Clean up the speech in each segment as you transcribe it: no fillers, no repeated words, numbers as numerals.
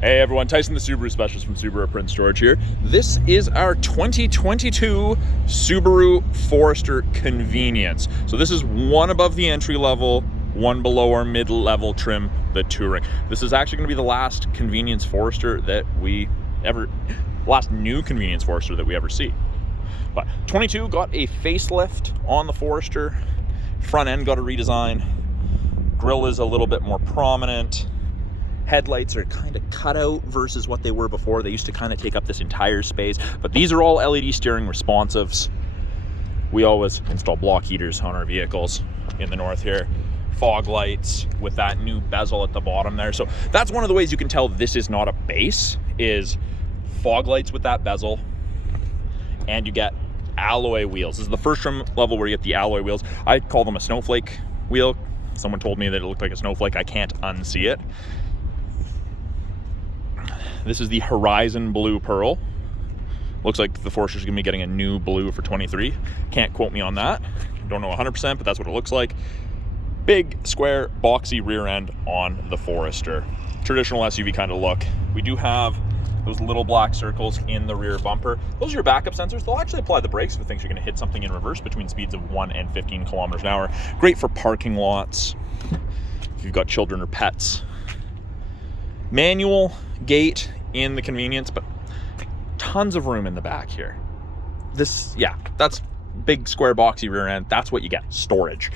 Hey everyone, Tyson the Subaru Specialist from Subaru Prince George here. This is our 2022 Subaru Forester Convenience. So this is one above the entry level, one below our mid-level trim, the Touring. This is actually going to be the last convenience Forester that last new convenience Forester that we ever see. But 22 got a facelift on the Forester. Front end got a redesign. Grille is a little bit more prominent. Headlights are kind of cut out versus what they were before. They used to kind of take up this entire space, but these are all LED steering responsives. We always install block heaters on our vehicles in the north here. Fog lights with that new bezel at the bottom there. So that's one of the ways you can tell this is not a base, is fog lights with that bezel. And you get alloy wheels. This is the first trim level where you get the alloy wheels. I call them a snowflake wheel. Someone told me that it looked like a snowflake. I can't unsee it. This is the Horizon Blue Pearl. Looks like the Forester's gonna be getting a new blue for 23. Can't quote me on that. Don't know 100%, but that's what it looks like. Big, square, boxy rear end on the Forester. Traditional SUV kind of look. We do have those little black circles in the rear bumper. Those are your backup sensors. They'll actually apply the brakes if it thinks you're gonna hit something in reverse between speeds of 1 and 15 kilometers an hour. Great for parking lots, if you've got children or pets. Manual gate in the Convenience, but tons of room in the back here. That's big square boxy rear end. That's what you get, storage.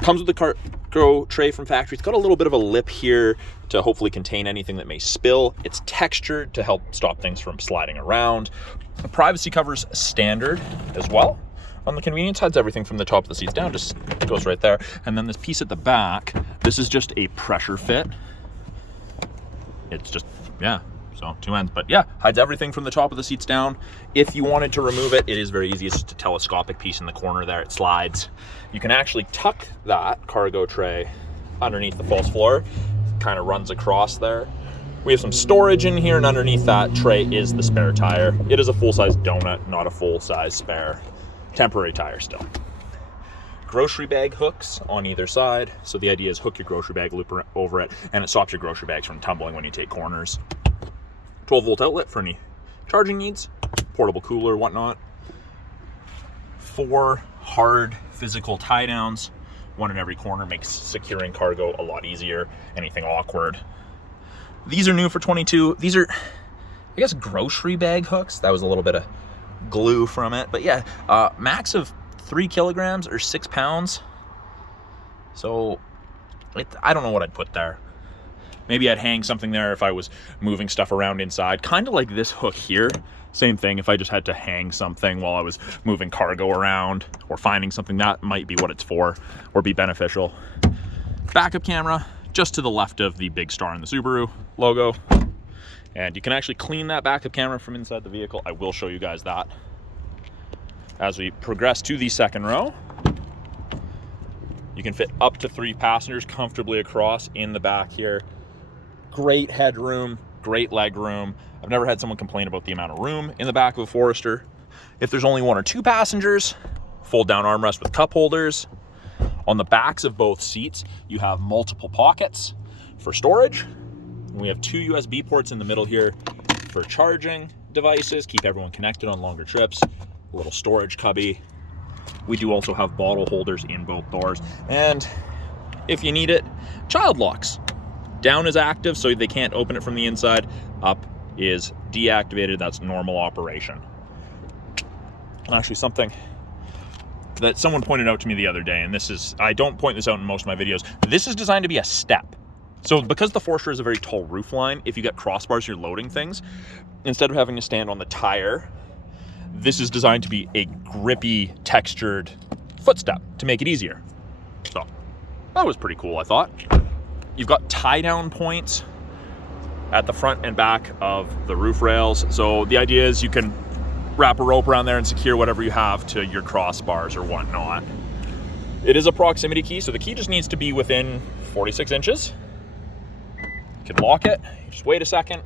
Comes with the cargo tray from factory. It's got a little bit of a lip here to hopefully contain anything that may spill. It's textured to help stop things from sliding around. The privacy cover's standard as well. On the Convenience hides everything from the top of the seats down, just goes right there. And then this piece at the back, this is just a pressure fit. It's just, so two ends, but hides everything from the top of the seats down. If you wanted to remove it, it is very easy. It's just a telescopic piece in the corner there. It slides. You can actually tuck that cargo tray underneath the false floor. Kind of runs across there. We have some storage in here, and underneath that tray is the spare tire. It is a full-size donut, not a full-size spare. Temporary tire still. Grocery bag hooks on either side. So the idea is hook your grocery bag, loop over it, and it stops your grocery bags from tumbling when you take corners. 12-volt outlet for any charging needs, portable cooler, whatnot. 4 hard physical tie downs, one in every corner, makes securing cargo a lot easier. Anything awkward. These are new for 22. These are, I guess, grocery bag hooks. That was a little bit of glue from it, but max of 3 kilograms or 6 pounds. So I don't know what I'd put there. Maybe I'd hang something there if I was moving stuff around inside. Kind of like this hook here. Same thing, if I just had to hang something while I was moving cargo around or finding something, that might be what it's for or be beneficial. Backup camera just to the left of the big star in the Subaru logo. And you can actually clean that backup camera from inside the vehicle. I will show you guys that. As we progress to the second row, you can fit up to 3 passengers comfortably across in the back here. Great headroom, great leg room. I've never had someone complain about the amount of room in the back of a Forester. If there's only 1 or 2 passengers, fold down armrest with cup holders. On the backs of both seats, you have multiple pockets for storage. And we have 2 USB ports in the middle here for charging devices, keep everyone connected on longer trips. A little storage cubby. We do also have bottle holders in both doors. And if you need it, child locks. Down is active, so they can't open it from the inside. Up is deactivated. That's normal operation. Actually, something that someone pointed out to me the other day, and I don't point this out in most of my videos, this is designed to be a step. So because the Forester is a very tall roofline, if you get crossbars, you're loading things, instead of having to stand on the tire, this is designed to be a grippy, textured footstep to make it easier. So that was pretty cool, I thought. You've got tie-down points at the front and back of the roof rails. So the idea is you can wrap a rope around there and secure whatever you have to your crossbars or whatnot. It is a proximity key, so the key just needs to be within 46 inches. You can lock it, just wait a second,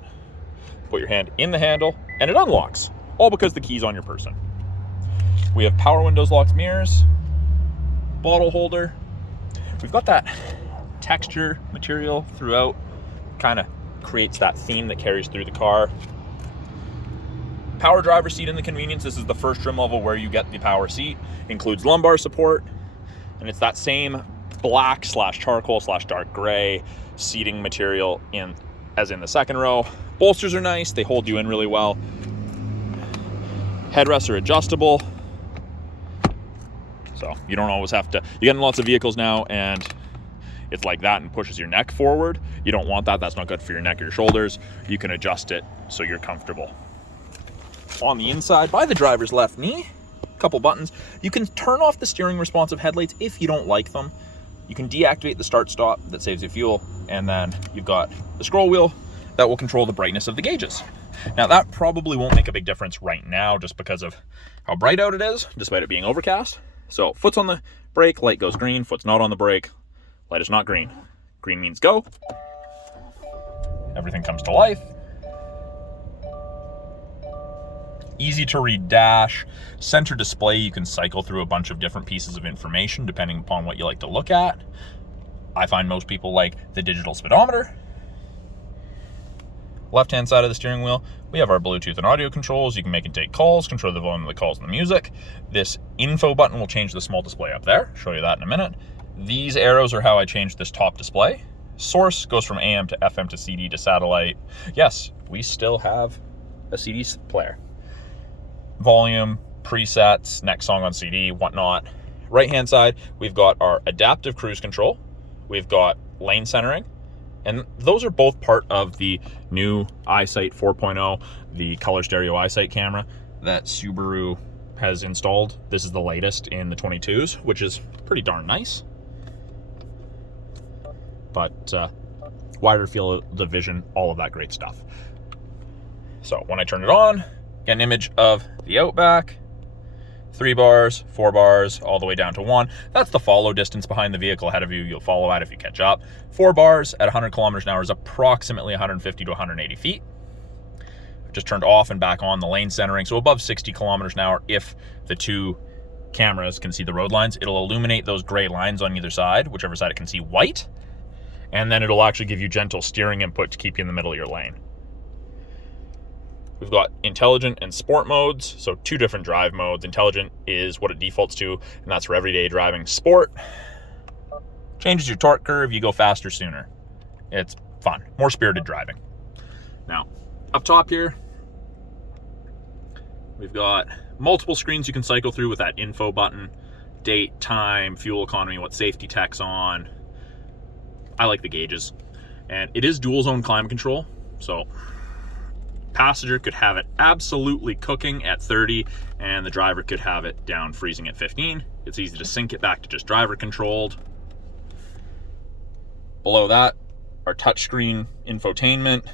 put your hand in the handle, and it unlocks. All because the key's on your person. We have power windows, locks, mirrors, bottle holder. We've got that texture material throughout, kind of creates that theme that carries through the car. Power driver seat in the Convenience. This is the first trim level where you get the power seat. Includes lumbar support, and it's that same black / charcoal / dark gray seating material as in the second row. Bolsters are nice, they hold you in really well. Headrests are adjustable, so you don't always have to. You get in lots of vehicles now and it's like that and pushes your neck forward. You don't want that. That's not good for your neck or your shoulders. You can adjust it so you're comfortable. On the inside, by the driver's left knee, a couple buttons. You can turn off the steering responsive headlights if you don't like them. You can deactivate the start stop, that saves you fuel, and then you've got the scroll wheel that will control the brightness of the gauges. Now that probably won't make a big difference right now just because of how bright out it is, despite it being overcast. So foot's on the brake, light goes green. Foot's not on the brake, light is not green. Green means go. Everything comes to life. Easy to read dash. Center display, you can cycle through a bunch of different pieces of information depending upon what you like to look at. I find most people like the digital speedometer. Left-hand side of the steering wheel, we have our Bluetooth and audio controls. You can make and take calls, control the volume of the calls and the music. This info button will change the small display up there. Show you that in a minute. These arrows are how I changed this top display. Source goes from AM to FM to CD to satellite. Yes, we still have a CD player. Volume, presets, next song on CD, whatnot. Right-hand side, we've got our adaptive cruise control. We've got lane centering. And those are both part of the new EyeSight 4.0, the color stereo EyeSight camera that Subaru has installed. This is the latest in the 22s, which is pretty darn nice. But wider field of the vision, all of that great stuff. So when I turn it on, get an image of the Outback, 3 bars, 4 bars, all the way down to 1. That's the follow distance behind the vehicle ahead of you. You'll follow that if you catch up. 4 bars at 100 kilometers an hour is approximately 150 to 180 feet. I've just turned off and back on the lane centering. So above 60 kilometers an hour, if the two cameras can see the road lines, it'll illuminate those gray lines on either side, whichever side it can see white. And then it'll actually give you gentle steering input to keep you in the middle of your lane. We've got intelligent and sport modes, so 2 different drive modes. Intelligent is what it defaults to, and that's for everyday driving. Sport changes your torque curve, you go faster sooner. It's fun, more spirited driving. Now, up top here, we've got multiple screens you can cycle through with that info button. Date, time, fuel economy, what safety tech's on. I like the gauges. And it is dual zone climate control, so passenger could have it absolutely cooking at 30 and the driver could have it down freezing at 15. It's easy to sync it back to just driver controlled. Below that, our touchscreen infotainment,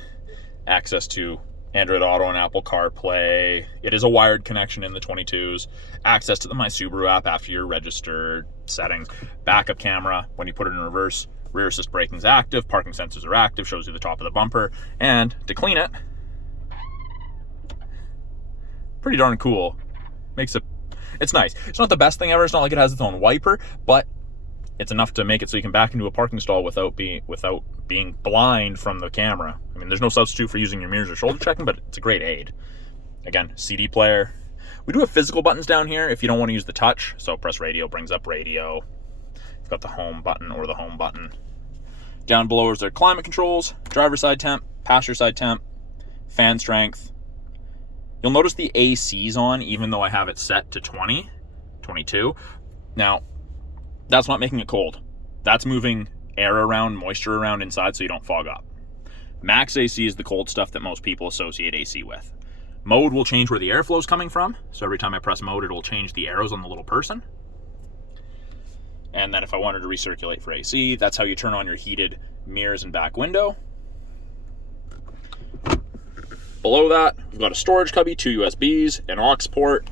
access to Android Auto and Apple CarPlay. It is a wired connection in the 22s. Access to the My Subaru app after you're registered. Settings, backup camera when you put it in reverse. Rear assist braking is active. Parking sensors are active. Shows you the top of the bumper. And to clean it, pretty darn cool. It's nice. It's not the best thing ever. It's not like it has its own wiper, but it's enough to make it so you can back into a parking stall without being blind from the camera. I mean, there's no substitute for using your mirrors or shoulder checking, but it's a great aid. Again, CD player. We do have physical buttons down here if you don't want to use the touch. So press radio, brings up radio. You've got the home button or the home button. Down below is their climate controls, driver side temp, passenger side temp, fan strength. You'll notice the AC's on, even though I have it set to 20, 22. Now, that's not making it cold. That's moving air around, moisture around inside so you don't fog up. Max AC is the cold stuff that most people associate AC with. Mode will change where the airflow is coming from. So every time I press mode, it will change the arrows on the little person. And then if I wanted to recirculate for AC, that's how you turn on your heated mirrors and back window. Below that, we've got a storage cubby, 2 USBs, an aux port,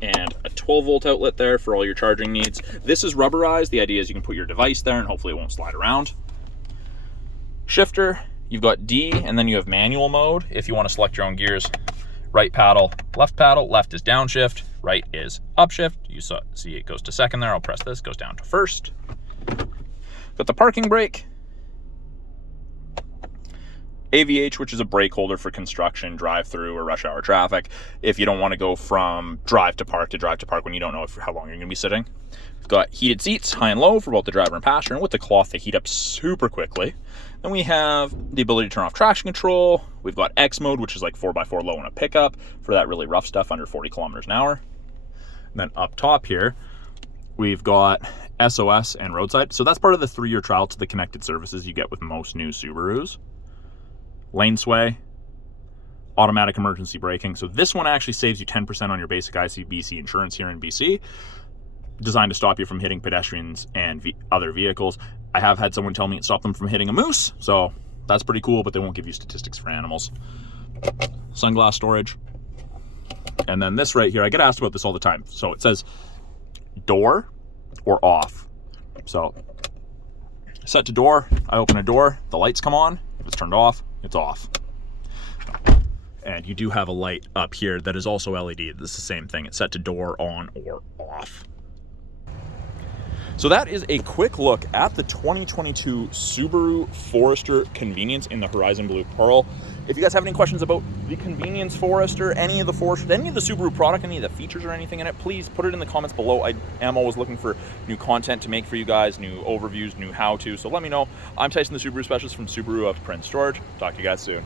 and a 12-volt outlet there for all your charging needs. This is rubberized. The idea is you can put your device there and hopefully it won't slide around. Shifter, you've got D, and then you have manual mode if you want to select your own gears. Right paddle, left is downshift, right is upshift. You see it goes to second there. I'll press this, goes down to first. Got the parking brake. AVH, which is a brake holder for construction, drive-through, or rush hour traffic, if you don't want to go from drive to park when you don't know how long you're going to be sitting. We've got heated seats, high and low, for both the driver and passenger, and with the cloth, they heat up super quickly. Then we have the ability to turn off traction control. We've got X mode, which is like 4x4 low in a pickup for that really rough stuff under 40 kilometers an hour. And then up top here, we've got SOS and roadside. So that's part of the 3-year trial to the connected services you get with most new Subarus. Lane sway, automatic emergency braking. So this one actually saves you 10% on your basic ICBC insurance here in BC, designed to stop you from hitting pedestrians and other vehicles. I have had someone tell me it stopped them from hitting a moose, so that's pretty cool, but they won't give you statistics for animals. Sunglass storage. And then this right here, I get asked about this all the time. So it says door or off. So set to door, I open a door, the lights come on. If it's turned off, it's off. And you do have a light up here that is also LED. This is the same thing. It's set to door on or off. So that is a quick look at the 2022 Subaru Forester Convenience in the Horizon Blue Pearl. If you guys have any questions about the Convenience Forester, any of the Forester, any of the Subaru product, any of the features or anything in it, please put it in the comments below. I am always looking for new content to make for you guys, new overviews, new how-to. So let me know. I'm Tyson, the Subaru specialist from Subaru of Prince George. Talk to you guys soon.